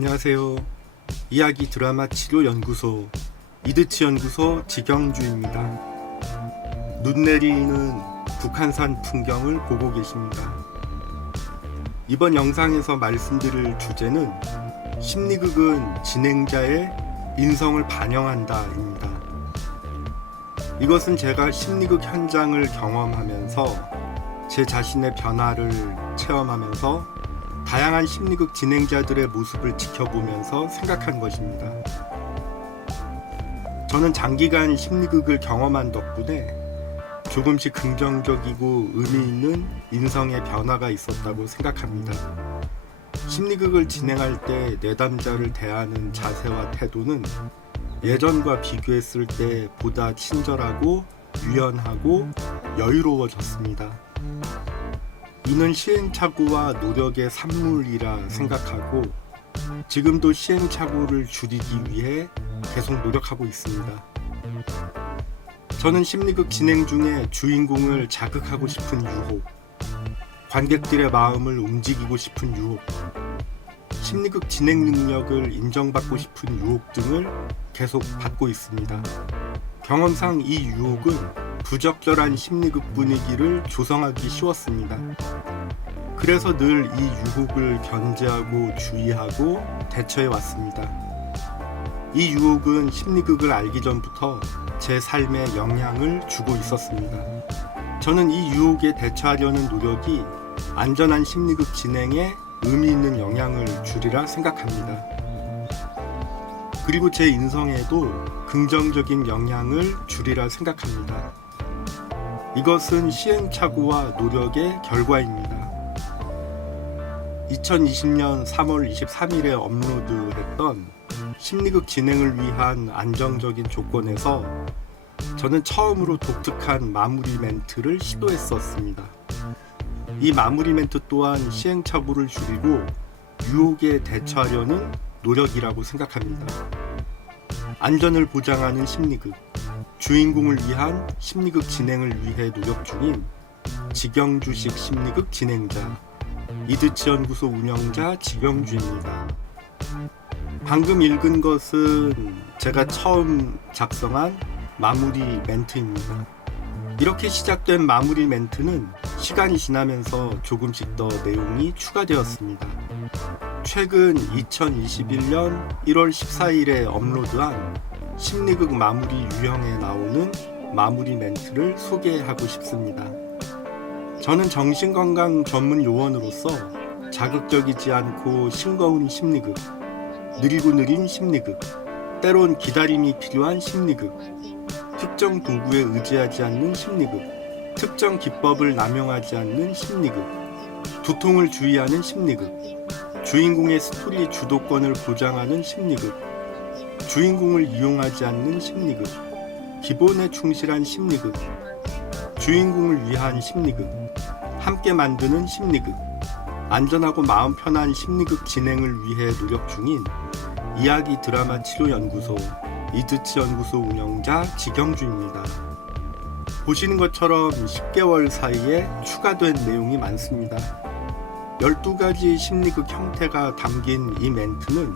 안녕하세요. 이야기 드라마 치료 연구소 이드치 연구소 지경주입니다. 눈 내리는 북한산 풍경을 보고 계십니다. 이번 영상에서 말씀드릴 주제는 심리극은 진행자의 인성을 반영한다입니다. 이것은 제가 심리극 현장을 경험하면서 제 자신의 변화를 체험하면서 다양한 심리극 진행자들의 모습을 지켜보면서 생각한 것입니다. 저는 장기간 심리극을 경험한 덕분에 조금씩 긍정적이고 의미 있는 인성의 변화가 있었다고 생각합니다. 심리극을 진행할 때 내담자를 대하는 자세와 태도는 예전과 비교했을 때 보다 친절하고 유연하고 여유로워졌습니다. 이는 시행착오와 노력의 산물이라 생각하고 지금도 시행착오를 줄이기 위해 계속 노력하고 있습니다. 저는 심리극 진행 중에 주인공을 자극하고 싶은 유혹, 관객들의 마음을 움직이고 싶은 유혹, 심리극 진행 능력을 인정받고 싶은 유혹 등을 계속 받고 있습니다. 경험상 이 유혹은 부적절한 심리극 분위기를 조성하기 쉬웠습니다. 그래서 늘 이 유혹을 견제하고 주의하고 대처해 왔습니다. 이 유혹은 심리극을 알기 전부터 제 삶에 영향을 주고 있었습니다. 저는 이 유혹에 대처하려는 노력이 안전한 심리극 진행에 의미 있는 영향을 주리라 생각합니다. 그리고 제 인성에도 긍정적인 영향을 주리라 생각합니다. 이것은 시행착오와 노력의 결과입니다. 2020년 3월 23일에 업로드했던 심리극 진행을 위한 안정적인 조건에서 저는 처음으로 독특한 마무리 멘트를 시도했었습니다. 이 마무리 멘트 또한 시행착오를 줄이고 유혹에 대처하려는 노력이라고 생각합니다. 안전을 보장하는 심리극, 주인공을 위한 심리극 진행을 위해 노력 중인 지경주식 심리극 진행자, 이드치 연구소 운영자 지경주입니다. 방금 읽은 것은 제가 처음 작성한 마무리 멘트입니다. 이렇게 시작된 마무리 멘트는 시간이 지나면서 조금씩 더 내용이 추가되었습니다. 최근 2021년 1월 14일에 업로드한 심리극 마무리 유형에 나오는 마무리 멘트를 소개하고 싶습니다. 저는 정신건강 전문 요원으로서 자극적이지 않고 싱거운 심리극, 느리고 느린 심리극, 때론 기다림이 필요한 심리극, 특정 도구에 의지하지 않는 심리극, 특정 기법을 남용하지 않는 심리극, 두통을 주의하는 심리극, 주인공의 스토리 주도권을 보장하는 심리극, 주인공을 이용하지 않는 심리극, 기본에 충실한 심리극, 주인공을 위한 심리극, 함께 만드는 심리극, 안전하고 마음 편한 심리극 진행을 위해 노력 중인 이야기 드라마 치료 연구소 이드치 연구소 운영자 지경주입니다. 보시는 것처럼 10개월 사이에 추가된 내용이 많습니다. 12가지 심리극 형태가 담긴 이 멘트는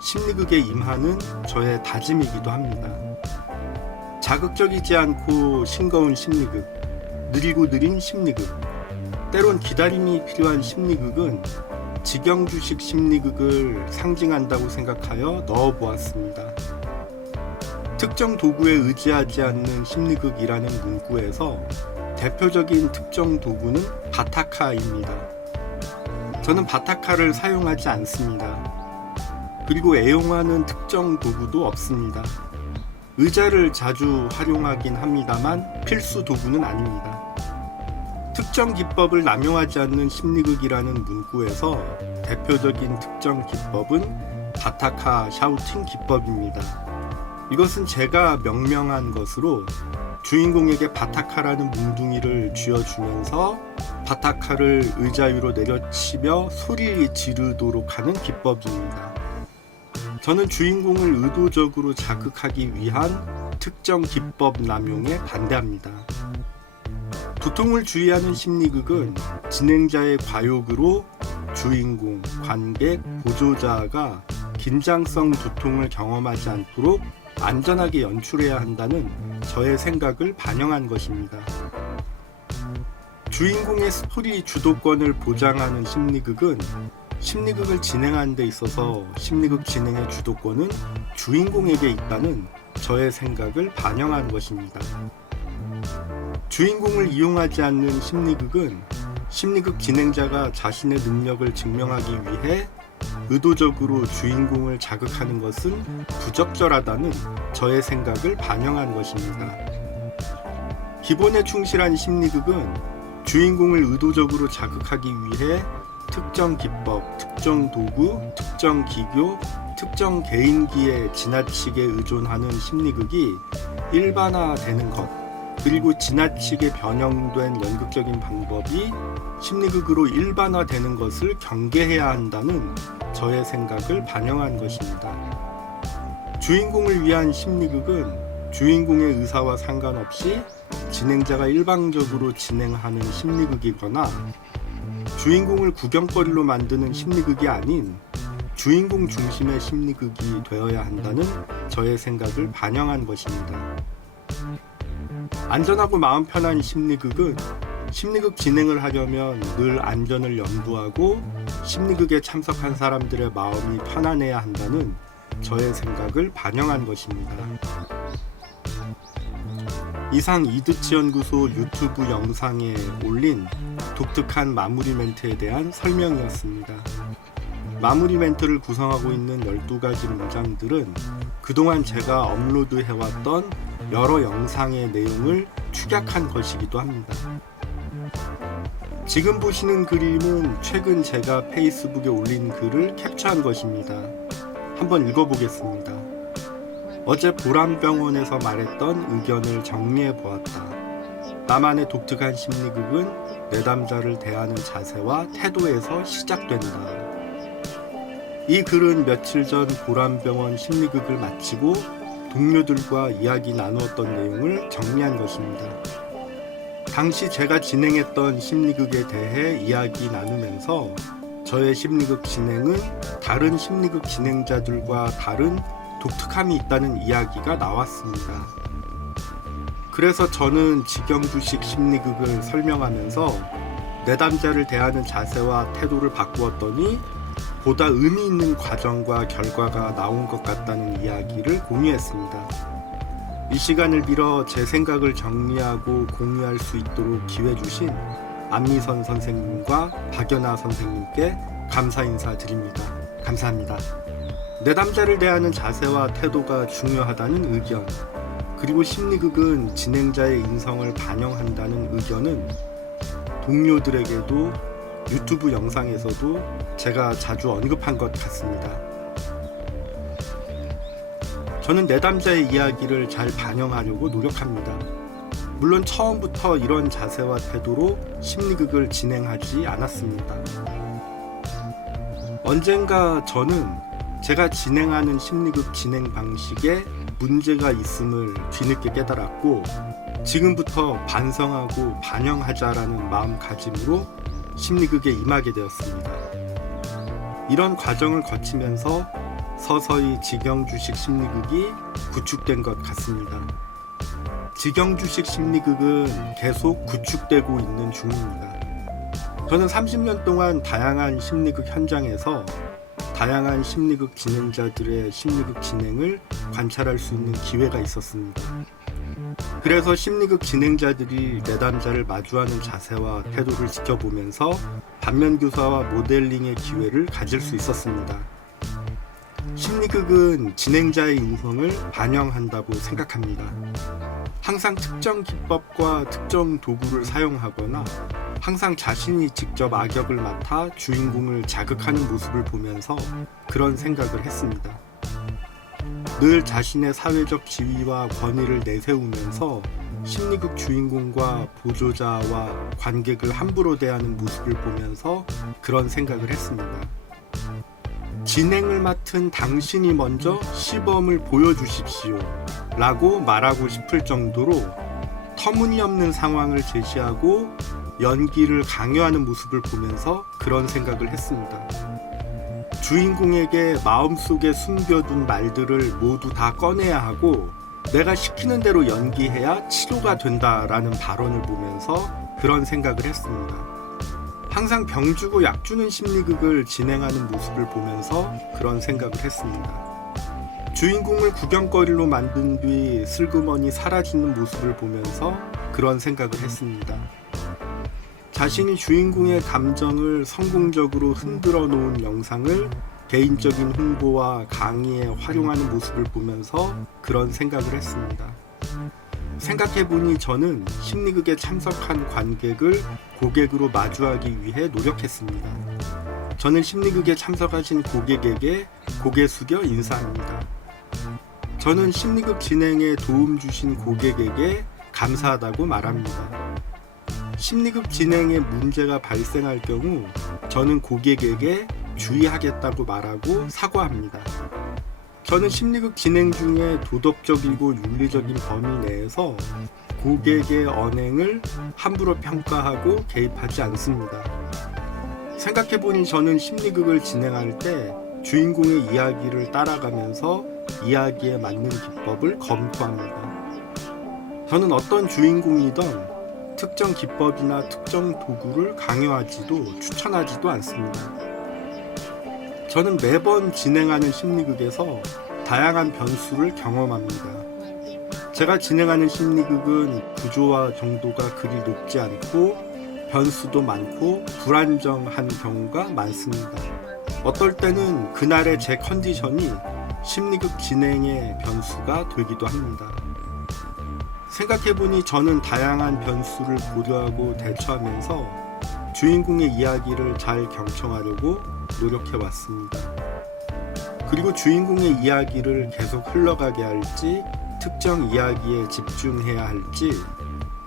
심리극에 임하는 저의 다짐이기도 합니다. 자극적이지 않고 싱거운 심리극, 느리고 느린 심리극, 때론 기다림이 필요한 심리극은 지경주식 심리극을 상징한다고 생각하여 넣어보았습니다. 특정 도구에 의지하지 않는 심리극이라는 문구에서 대표적인 특정 도구는 바타카입니다. 저는 바타카를 사용하지 않습니다. 그리고 애용하는 특정 도구도 없습니다. 의자를 자주 활용하긴 합니다만 필수 도구는 아닙니다. 특정 기법을 남용하지 않는 심리극이라는 문구에서 대표적인 특정 기법은 바타카 샤우팅 기법입니다. 이것은 제가 명명한 것으로 주인공에게 바타카라는 뭉둥이를 쥐어주면서 바타카를 의자 위로 내려치며 소리 지르도록 하는 기법입니다. 저는 주인공을 의도적으로 자극하기 위한 특정 기법 남용에 반대합니다. 두통을 주의하는 심리극은 진행자의 과욕으로 주인공, 관객, 보조자가 긴장성 두통을 경험하지 않도록 안전하게 연출해야 한다는 저의 생각을 반영한 것입니다. 주인공의 스토리 주도권을 보장하는 심리극은 심리극을 진행하는 데 있어서 심리극 진행의 주도권은 주인공에게 있다는 저의 생각을 반영한 것입니다. 주인공을 이용하지 않는 심리극은 심리극 진행자가 자신의 능력을 증명하기 위해 의도적으로 주인공을 자극하는 것은 부적절하다는 저의 생각을 반영한 것입니다. 기본에 충실한 심리극은 주인공을 의도적으로 자극하기 위해 특정 기법, 특정 도구, 특정 기교, 특정 개인기에 지나치게 의존하는 심리극이 일반화되는 것, 그리고 지나치게 변형된 연극적인 방법이 심리극으로 일반화되는 것을 경계해야 한다는 저의 생각을 반영한 것입니다. 주인공을 위한 심리극은 주인공의 의사와 상관없이 진행자가 일방적으로 진행하는 심리극이거나 주인공을 구경거리로 만드는 심리극이 아닌 주인공 중심의 심리극이 되어야 한다는 저의 생각을 반영한 것입니다. 안전하고 마음 편한 심리극은 심리극 진행을 하려면 늘 안전을 염두하고 심리극에 참석한 사람들의 마음이 편안해야 한다는 저의 생각을 반영한 것입니다. 이상 이드치연구소 유튜브 영상에 올린 독특한 마무리 멘트에 대한 설명이었습니다. 마무리 멘트를 구성하고 있는 12가지 문장들은 그동안 제가 업로드해왔던 여러 영상의 내용을 축약한 것이기도 합니다. 지금 보시는 그림은 최근 제가 페이스북에 올린 글을 캡처한 것입니다. 한번 읽어보겠습니다. 어제 보람병원에서 말했던 의견을 정리해 보았다. 나만의 독특한 심리극은 내담자를 대하는 자세와 태도에서 시작된다. 이 글은 며칠 전 보람병원 심리극을 마치고 동료들과 이야기 나누었던 내용을 정리한 것입니다. 당시 제가 진행했던 심리극에 대해 이야기 나누면서 저의 심리극 진행은 다른 심리극 진행자들과 다른 독특함이 있다는 이야기가 나왔습니다. 그래서 저는 직영주식 심리극을 설명하면서 내담자를 대하는 자세와 태도를 바꾸었더니 보다 의미 있는 과정과 결과가 나온 것 같다는 이야기를 공유했습니다. 이 시간을 빌어 제 생각을 정리하고 공유할 수 있도록 기회 주신 안미선 선생님과 박연아 선생님께 감사 인사드립니다. 감사합니다. 내담자를 대하는 자세와 태도가 중요하다는 의견, 그리고 심리극은 진행자의 인성을 반영한다는 의견은 동료들에게도 유튜브 영상에서도 제가 자주 언급한 것 같습니다. 저는 내담자의 이야기를 잘 반영하려고 노력합니다. 물론 처음부터 이런 자세와 태도로 심리극을 진행하지 않았습니다. 언젠가 저는 제가 진행하는 심리극 진행 방식에 문제가 있음을 뒤늦게 깨달았고 지금부터 반성하고 반영하자라는 마음가짐으로 심리극에 임하게 되었습니다. 이런 과정을 거치면서 서서히 직영주식 심리극이 구축된 것 같습니다. 직영주식 심리극은 계속 구축되고 있는 중입니다. 저는 30년 동안 다양한 심리극 현장에서 다양한 심리극 진행자들의 심리극 진행을 관찰할 수 있는 기회가 있었습니다. 그래서 심리극 진행자들이 내담자를 마주하는 자세와 태도를 지켜보면서 반면교사와 모델링의 기회를 가질 수 있었습니다. 심리극은 진행자의 인성을 반영한다고 생각합니다. 항상 특정 기법과 특정 도구를 사용하거나 항상 자신이 직접 악역을 맡아 주인공을 자극하는 모습을 보면서 그런 생각을 했습니다. 늘 자신의 사회적 지위와 권위를 내세우면서 심리극 주인공과 보조자와 관객을 함부로 대하는 모습을 보면서 그런 생각을 했습니다. 진행을 맡은 당신이 먼저 시범을 보여주십시오 라고 말하고 싶을 정도로 터무니없는 상황을 제시하고 연기를 강요하는 모습을 보면서 그런 생각을 했습니다. 주인공에게 마음속에 숨겨둔 말들을 모두 다 꺼내야 하고 내가 시키는 대로 연기해야 치료가 된다라는 발언을 보면서 그런 생각을 했습니다. 항상 병 주고 약 주는 심리극을 진행하는 모습을 보면서 그런 생각을 했습니다. 주인공을 구경거리로 만든 뒤 슬그머니 사라지는 모습을 보면서 그런 생각을 했습니다. 자신이 주인공의 감정을 성공적으로 흔들어 놓은 영상을 개인적인 홍보와 강의에 활용하는 모습을 보면서 그런 생각을 했습니다. 생각해보니 저는 심리극에 참석한 관객을 고객으로 마주하기 위해 노력했습니다. 저는 심리극에 참석하신 고객에게 고개 숙여 인사합니다. 저는 심리극 진행에 도움 주신 고객에게 감사하다고 말합니다. 심리극 진행에 문제가 발생할 경우 저는 고객에게 주의하겠다고 말하고 사과합니다. 저는 심리극 진행 중에 도덕적이고 윤리적인 범위 내에서 고객의 언행을 함부로 평가하고 개입하지 않습니다. 생각해보니 저는 심리극을 진행할 때 주인공의 이야기를 따라가면서 이야기에 맞는 기법을 검토합니다. 저는 어떤 주인공이든 특정 기법이나 특정 도구를 강요하지도 추천하지도 않습니다. 저는 매번 진행하는 심리극에서 다양한 변수를 경험합니다. 제가 진행하는 심리극은 구조와 정도가 그리 높지 않고 변수도 많고 불안정한 경우가 많습니다. 어떨 때는 그날의 제 컨디션이 심리극 진행의 변수가 되기도 합니다. 생각해보니 저는 다양한 변수를 고려하고 대처하면서 주인공의 이야기를 잘 경청하려고 노력해왔습니다. 그리고 주인공의 이야기를 계속 흘러가게 할지, 특정 이야기에 집중해야 할지,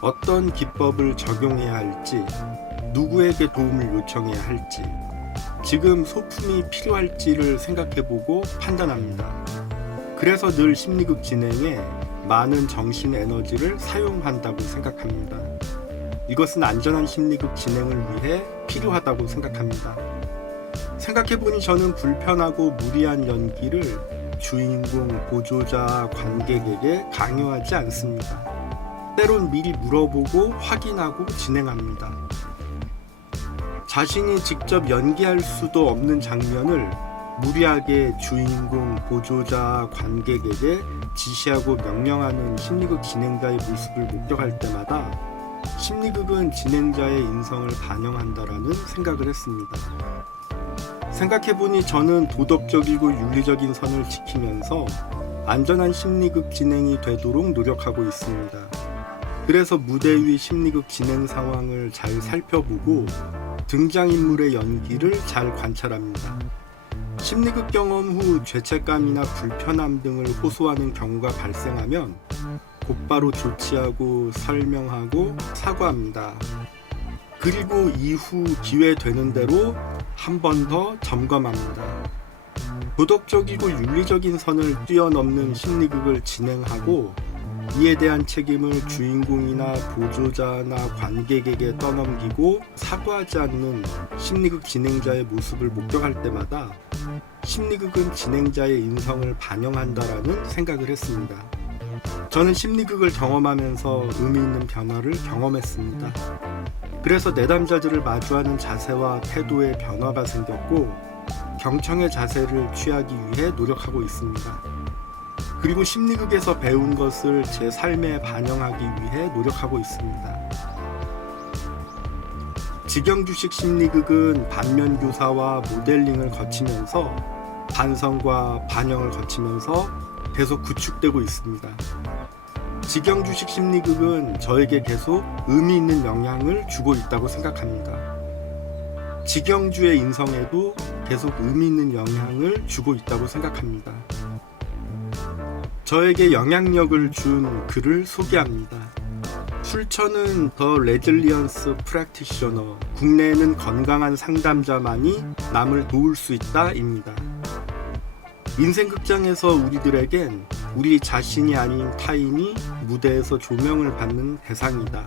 어떤 기법을 적용해야 할지, 누구에게 도움을 요청해야 할지, 지금 소품이 필요할지를 생각해보고 판단합니다. 그래서 늘 심리극 진행에 많은 정신 에너지를 사용한다고 생각합니다. 이것은 안전한 심리극 진행을 위해 필요하다고 생각합니다. 생각해보니 저는 불편하고 무리한 연기를 주인공, 보조자, 관객에게 강요하지 않습니다. 때론 미리 물어보고 확인하고 진행합니다. 자신이 직접 연기할 수도 없는 장면을 무리하게 주인공, 보조자, 관객에게 지시하고 명령하는 심리극 진행자의 모습을 목격할 때마다 심리극은 진행자의 인성을 반영한다라는 생각을 했습니다. 생각해보니 저는 도덕적이고 윤리적인 선을 지키면서 안전한 심리극 진행이 되도록 노력하고 있습니다. 그래서 무대 위 심리극 진행 상황을 잘 살펴보고 등장인물의 연기를 잘 관찰합니다. 심리극 경험 후 죄책감이나 불편함 등을 호소하는 경우가 발생하면 곧바로 조치하고 설명하고 사과합니다. 그리고 이후 기회 되는 대로 한 번 더 점검합니다. 도덕적이고 윤리적인 선을 뛰어넘는 심리극을 진행하고 이에 대한 책임을 주인공이나 보조자나 관객에게 떠넘기고 사과하지 않는 심리극 진행자의 모습을 목격할 때마다 심리극은 진행자의 인성을 반영한다라는 생각을 했습니다. 저는 심리극을 경험하면서 의미 있는 변화를 경험했습니다. 그래서 내담자들을 마주하는 자세와 태도에 변화가 생겼고 경청의 자세를 취하기 위해 노력하고 있습니다. 그리고 심리극에서 배운 것을 제 삶에 반영하기 위해 노력하고 있습니다. 직영주식 심리극은 반면교사와 모델링을 거치면서 반성과 반영을 거치면서 계속 구축되고 있습니다. 직영주식 심리극은 저에게 계속 의미 있는 영향을 주고 있다고 생각합니다. 직영주의 인성에도 계속 의미 있는 영향을 주고 있다고 생각합니다. 저에게 영향력을 준 글을 소개합니다. 출처는 더 레질리언스 프랙티셔너, 국내에는 건강한 상담자만이 남을 도울 수 있다입니다. 인생극장에서 우리들에겐 우리 자신이 아닌 타인이 무대에서 조명을 받는 대상이다.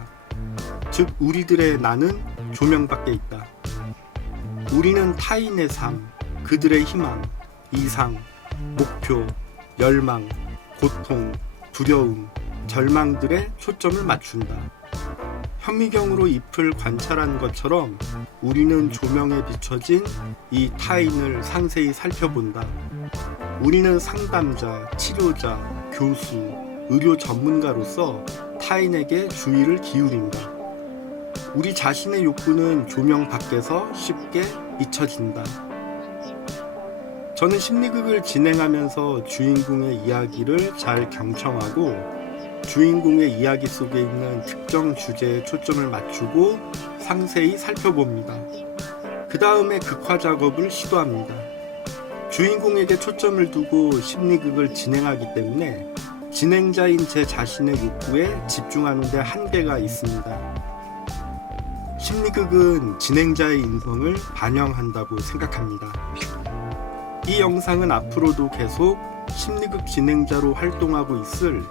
즉 우리들의 나는 조명받게 있다. 우리는 타인의 삶, 그들의 희망, 이상, 목표, 열망, 고통, 두려움, 절망들에 초점을 맞춘다. 현미경으로 잎을 관찰한 것처럼 우리는 조명에 비춰진 이 타인을 상세히 살펴본다. 우리는 상담자, 치료자, 교수, 의료 전문가로서 타인에게 주의를 기울인다. 우리 자신의 욕구는 조명 밖에서 쉽게 잊혀진다. 저는 심리극을 진행하면서 주인공의 이야기를 잘 경청하고 주인공의 이야기 속에 있는 특정 주제에 초점을 맞추고 상세히 살펴봅니다. 그 다음에 극화 작업을 시도합니다. 주인공에게 초점을 두고 심리극을 진행하기 때문에 진행자인 제 자신의 욕구에 집중하는 데 한계가 있습니다. 심리극은 진행자의 인성을 반영한다고 생각합니다. 이 영상은 앞으로도 계속 심리극 진행자로 활동하고 있을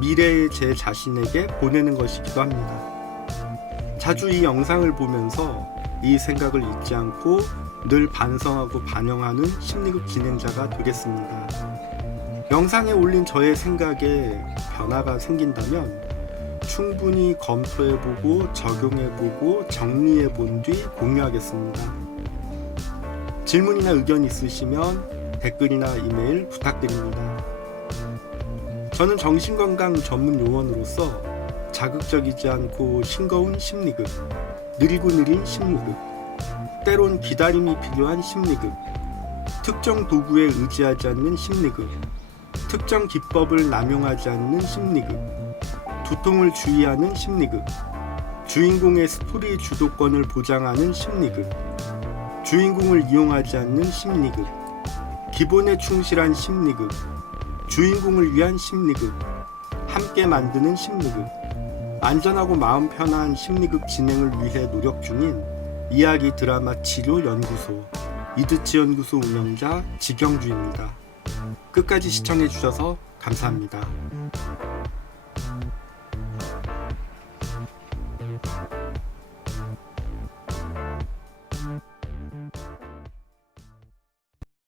미래의 제 자신에게 보내는 것이기도 합니다. 자주 이 영상을 보면서 이 생각을 잊지 않고 늘 반성하고 반영하는 심리극 진행자가 되겠습니다. 영상에 올린 저의 생각에 변화가 생긴다면 충분히 검토해보고 적용해보고 정리해본 뒤 공유하겠습니다. 질문이나 의견 있으시면 댓글이나 이메일 부탁드립니다. 저는 정신건강 전문 요원으로서 자극적이지 않고 싱거운 심리극, 느리고 느린 심리극, 때론 기다림이 필요한 심리극, 특정 도구에 의지하지 않는 심리극, 특정 기법을 남용하지 않는 심리극, 두통을 주의하는 심리극, 주인공의 스토리 주도권을 보장하는 심리극, 주인공을 이용하지 않는 심리극, 기본에 충실한 심리극, 주인공을 위한 심리극, 함께 만드는 심리극, 안전하고 마음 편한 심리극 진행을 위해 노력 중인 이야기 드라마 치료 연구소 이드치 연구소 운영자 지경주입니다. 끝까지 시청해 주셔서 감사합니다.